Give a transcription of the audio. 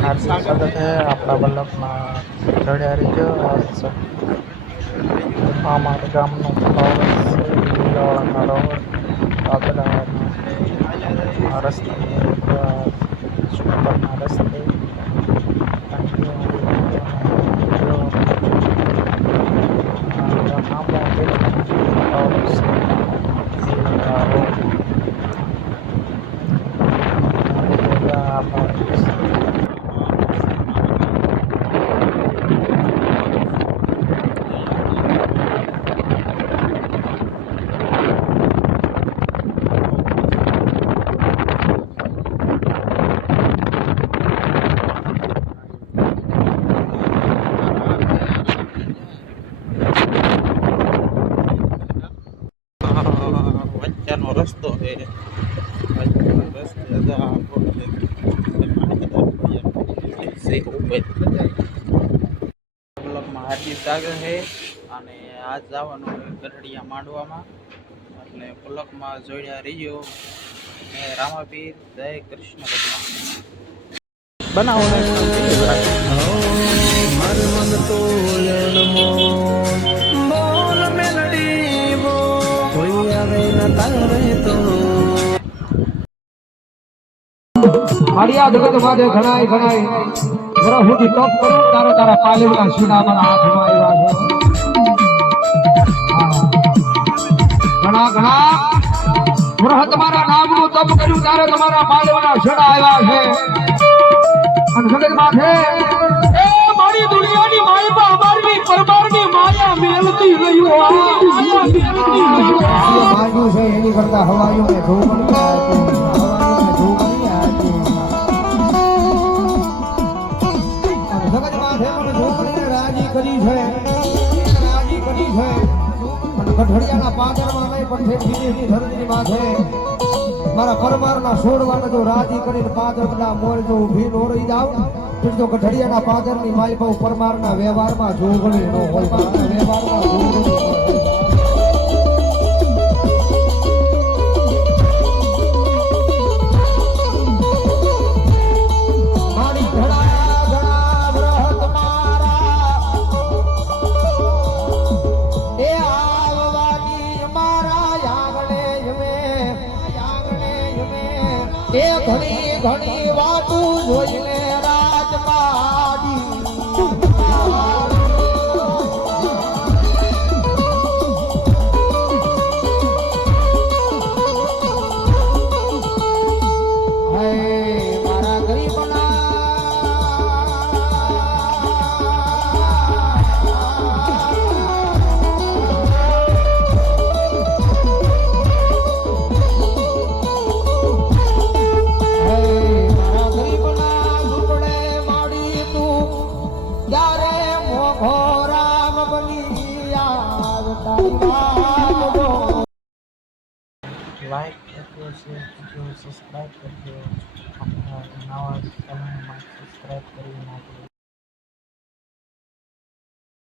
हार्दिक स्वागत है आपका ब्लॉग में जोड़્યા રહીજો। हमारे गाम में લીલાવાળાના રોડ આગળના રસ્તે સુપરના રસ્તે વચ્ચેનો રસ્તો છે। બ્લોકમાં હાર્દિક સ્વાગત છે અને આજ જવાનું ગઢડિયા માંડવામાં એટલે બ્લોકમાં જોડ્યા રહીજો। રામાપીર જય કૃષ્ણ ભગવાન બનાવો મારિયા જગત માથે ઘણાય ઘણાય ઘર સુધી તપ કરું તારે તારા પાલેવના સીના મારા હાથમાં આવ્યા છે। ઘણા ઘણા ઘર તમારા નામનું તપ કર્યું તારે તમારા પાલેવના સીના આવ્યા છે। અને જગત માથે એ મારી દુનિયાની માયા અમારની પરમારની માયા મેલતી રહ્યું માન્યું છે એની કરતા હવાયું ને ધોમણ ગઢડિયાના પાદરમાં મેં પણ ધીરેની ધરતીની માથે મારા પરમારના છોડવાને જો રાજી કરીને પાદરના મોર જો ઊભી નો રહી જાવ તો ગઢડિયાના પાદરની માય બહુ પરમારના વ્યવહારમાં જોગણી નો હોય મારા વ્યવહારમાં જોગણી એ ઘણી ઘણી વાતું જોઈને રાજપાડી મારા ગરીબના લાઈક કરજો, શેર કરજો, સબસ્ક્રાઈબ કરજો। નવા ચેનલમાં સબસ્ક્રાઈબ કરી નાખજો।